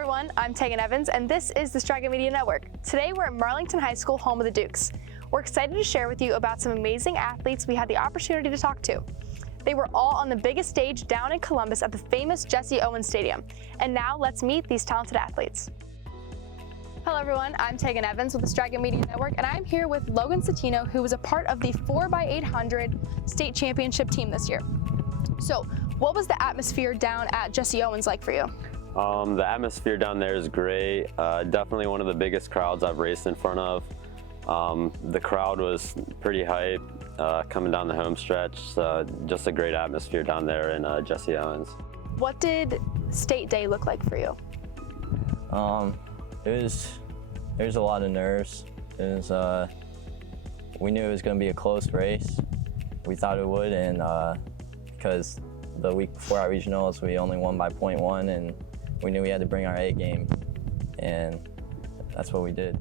everyone, I'm Tegan Evans, and this is the Strega Media Network. Today we're at Marlington High School, home of the Dukes. We're excited to share with you about some amazing athletes we had the opportunity to talk to. They were all on the biggest stage down in Columbus at the famous Jesse Owens Stadium. And now let's meet these talented athletes. Hello everyone, I'm Tegan Evans with the Strega Media Network, and I'm here with Logan Satino, who was a part of the 4x800 state championship team this year. So, what was the atmosphere down at Jesse Owens like for you? The atmosphere down there is great. Definitely one of the biggest crowds I've raced in front of. The crowd was pretty hype coming down the home stretch. Just a great atmosphere down there in Jesse Owens. What did state day look like for you? There was a lot of nerves. We knew it was going to be a close race. We thought it would, and because the week before our regionals, we only won by 0.1, and we knew we had to bring our A game, and that's what we did.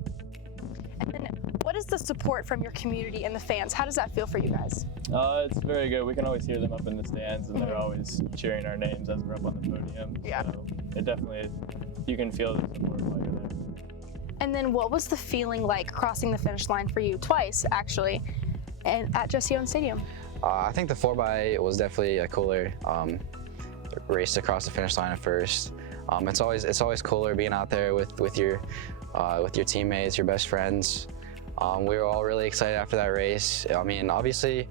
And then what is the support from your community and the fans? How does that feel for you guys? It's very good. We can always hear them up in the stands, and they're always cheering our names as we're up on the podium. Yeah. So it definitely, you can feel the support while you're there. And then what was the feeling like crossing the finish line for you twice, actually, and at Jesse Owens Stadium? I think the 4x8 was definitely a cooler race to cross the finish line at first. It's always cooler being out there with your teammates, your best friends. We were all really excited after that race. I mean, obviously,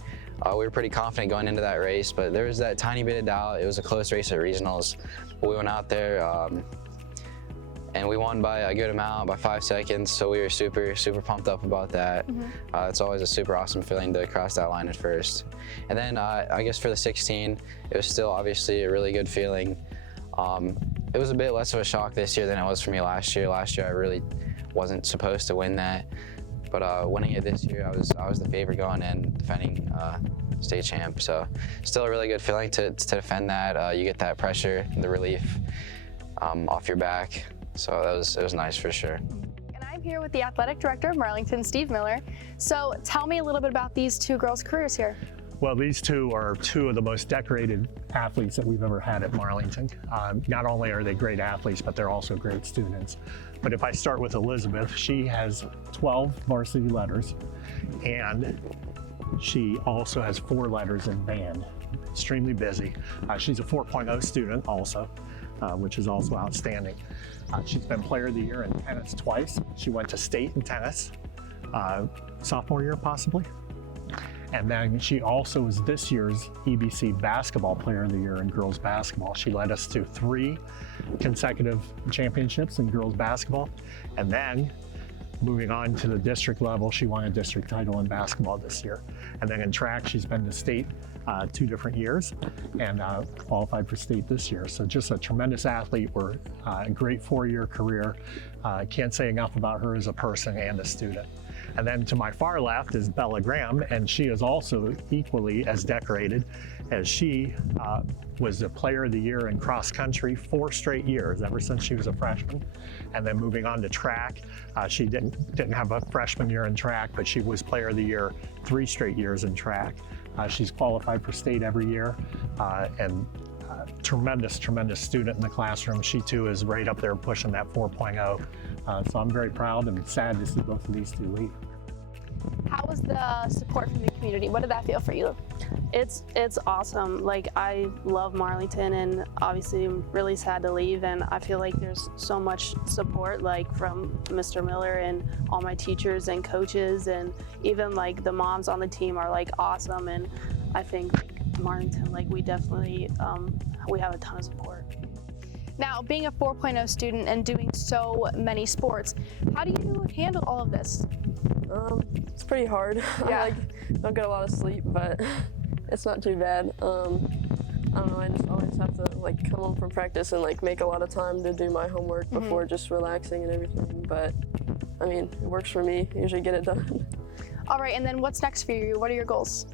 we were pretty confident going into that race, but there was that tiny bit of doubt. It was a close race at regionals. We went out there and we won by a good amount, by 5 seconds. So we were super pumped up about that. It's always a super awesome feeling to cross that line at first. And then I guess for the 16, it was still obviously a really good feeling. It was a bit less of a shock this year than it was for me last year. Last year I really wasn't supposed to win that, but winning it this year, I was the favorite going in, defending state champ. So still a really good feeling to defend that. You get that pressure, the relief off your back. So it was nice for sure. And I'm here with the athletic director of Marlington, Steve Miller. So tell me a little bit about these two girls' careers here. Well, these two are two of the most decorated athletes that we've ever had at Marlington. Not only are they great athletes, but they're also great students. But if I start with Elizabeth, she has 12 varsity letters, and she also has 4 letters in band. Extremely busy. She's a 4.0 student also, which is also outstanding. She's been Player of the Year in tennis twice. She went to state in tennis, sophomore year possibly. And then she also was this year's EBC Basketball Player of the Year in girls basketball. She led us to 3 consecutive championships in girls basketball. And then moving on to the district level, she won a district title in basketball this year. And then in track, she's been to state 2 different years and qualified for state this year. So just a tremendous athlete. A great 4-year career. Can't say enough about her as a person and a student. And then to my far left is Bella Graham, and she is also equally as decorated, as she was the Player of the Year in cross country 4 straight years, ever since she was a freshman. And then moving on to track, she didn't have a freshman year in track, but she was Player of the Year 3 straight years in track. She's qualified for state every year, and tremendous student in the classroom. She too is right up there pushing that 4.0. So I'm very proud and sad to see both of these two leave. How was the support from the community? What did that feel for you? It's awesome. Like, I love Marlington, and obviously I'm really sad to leave, and I feel like there's so much support, like from Mr. Miller and all my teachers and coaches, and even like the moms on the team are like awesome, and I think like Marlington, like we definitely we have a ton of support. Now, being a 4.0 student and doing so many sports, how do you handle all of this? It's pretty hard. Yeah. I don't get a lot of sleep, but it's not too bad. I don't know, I just always have to come home from practice and make a lot of time to do my homework before just relaxing and everything. But I mean, it works for me. I usually get it done. All right, and then what's next for you? What are your goals?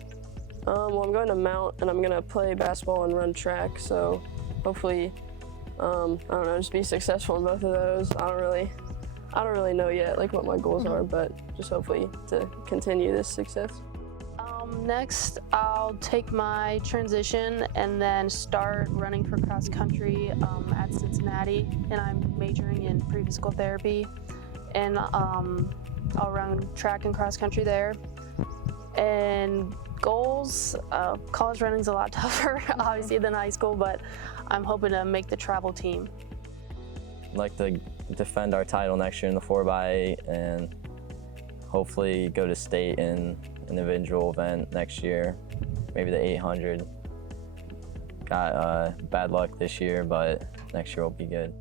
Well, I'm going to Mount, and I'm going to play basketball and run track. So hopefully, I don't know, just be successful in both of those. I don't really know yet what my goals are, but just hopefully to continue this success. Next, I'll take my transition and then start running for cross country at Cincinnati, and I'm majoring in pre-physical therapy, and I'll run track and cross country there. And goals, college running is a lot tougher, obviously, than high school, but I'm hoping to make the travel team. I'd like to defend our title next year in the 4x8 and hopefully go to state in an individual event next year, maybe the 800. Got bad luck this year, but next year will be good.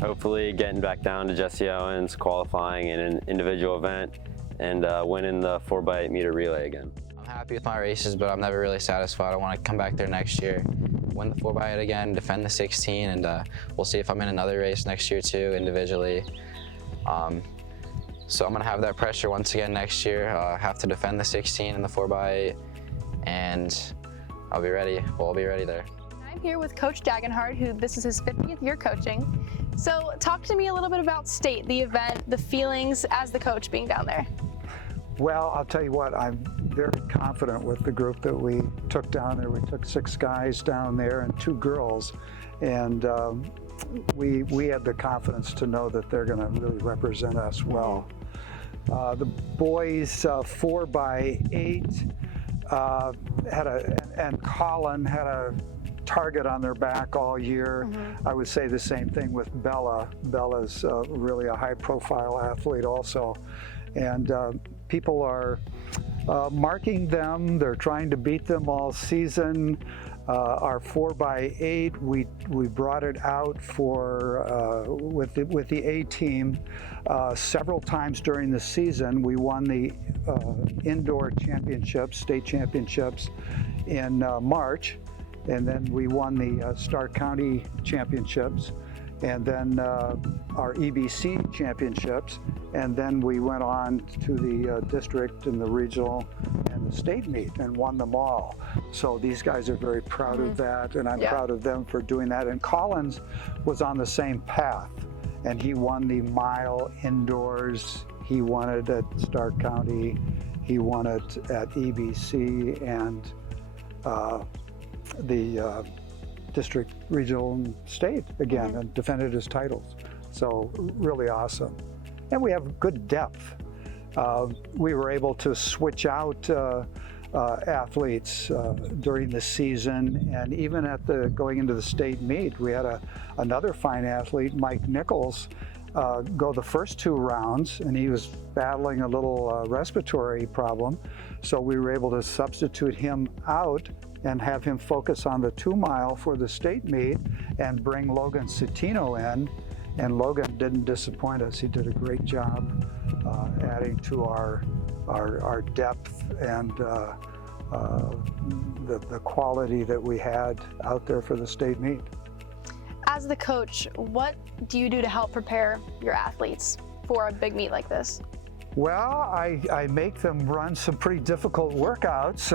Hopefully getting back down to Jesse Owens, qualifying in an individual event, and winning the 4x8 meter relay again. I'm happy with my races, but I'm never really satisfied. I want to come back there next year, win the 4x8 again, defend the 16, and we'll see if I'm in another race next year too, individually. So I'm going to have that pressure once again next year. Have to defend the 16 and the 4x8, and I'll be ready. We'll all be ready there. I'm here with Coach Dagenhard, who this is his 50th year coaching. So talk to me a little bit about state, the event, the feelings as the coach being down there. Well, I'll tell you what, I'm very confident with the group that we took down there. We took 6 guys down there and 2 girls, and we had the confidence to know that they're going to really represent us well. The boys 4x8 and Colin had a target on their back all year. I would say the same thing with Bella. Bella's really a high-profile athlete also, and people are marking them. They're trying to beat them all season. Our 4x8, we brought it out for with the A team several times during the season. We won the indoor championships, state championships, in March, and then we won the Stark County championships, and then our EBC championships, and then we went on to the district and the regional and the state meet and won them all. So these guys are very proud of that, and I'm proud of them for doing that. And Collins was on the same path, and he won the mile indoors. He won it at Stark County, he won it at EBC, and the district, regional, and state again, and defended his titles. So really awesome. And we have good depth. We were able to switch out athletes during the season, and even at going into the state meet, we had another fine athlete, Mike Nichols, go the first 2 rounds, and he was battling a little respiratory problem. So we were able to substitute him out and have him focus on the 2-mile for the state meet and bring Logan Citino in. And Logan didn't disappoint us. He did a great job adding to our depth and the quality that we had out there for the state meet. As the coach, what do you do to help prepare your athletes for a big meet like this? Well, I make them run some pretty difficult workouts,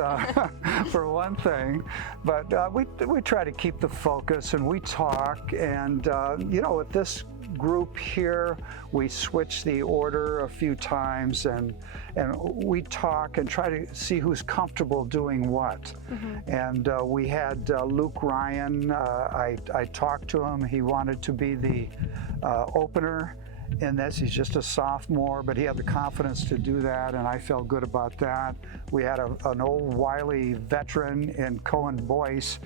for one thing, but we try to keep the focus, and we talk, and you know, with this group here, we switch the order a few times, and we talk and try to see who's comfortable doing what. And we had Luke Ryan. I talked to him. He wanted to be the opener in this. He's just a sophomore, but he had the confidence to do that, and I felt good about that. We had an old wily veteran in Cohen Boyce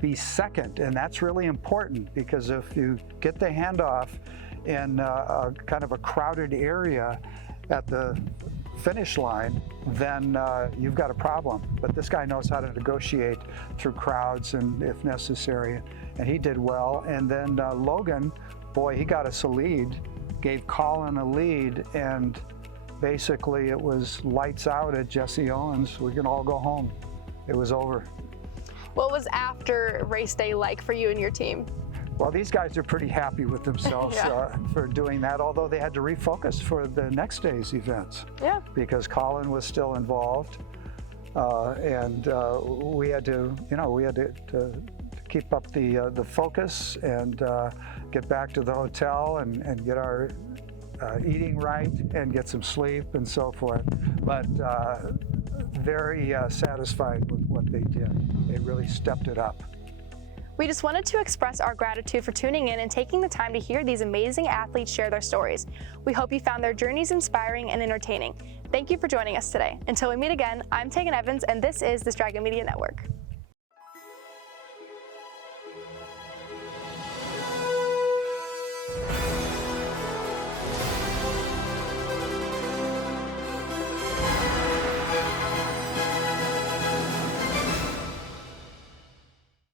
be second, and that's really important, because if you get the handoff in kind of a crowded area at the finish line, then you've got a problem. But this guy knows how to negotiate through crowds, and if necessary, and he did well. And then Logan, boy, he got us a lead, gave Colin a lead, and basically it was lights out at Jesse Owens. We can all go home. It was over. What was after race day like for you and your team? Well, these guys are pretty happy with themselves for doing that, although they had to refocus for the next day's events. Yeah. Because Colin was still involved, and we had to, you know, to keep up the focus and get back to the hotel and get our eating right and get some sleep and so forth. But very satisfied with what they did. They really stepped it up. We just wanted to express our gratitude for tuning in and taking the time to hear these amazing athletes share their stories. We hope you found their journeys inspiring and entertaining. Thank you for joining us today. Until we meet again, I'm Tegan Evans, and this is the Strega Media Network.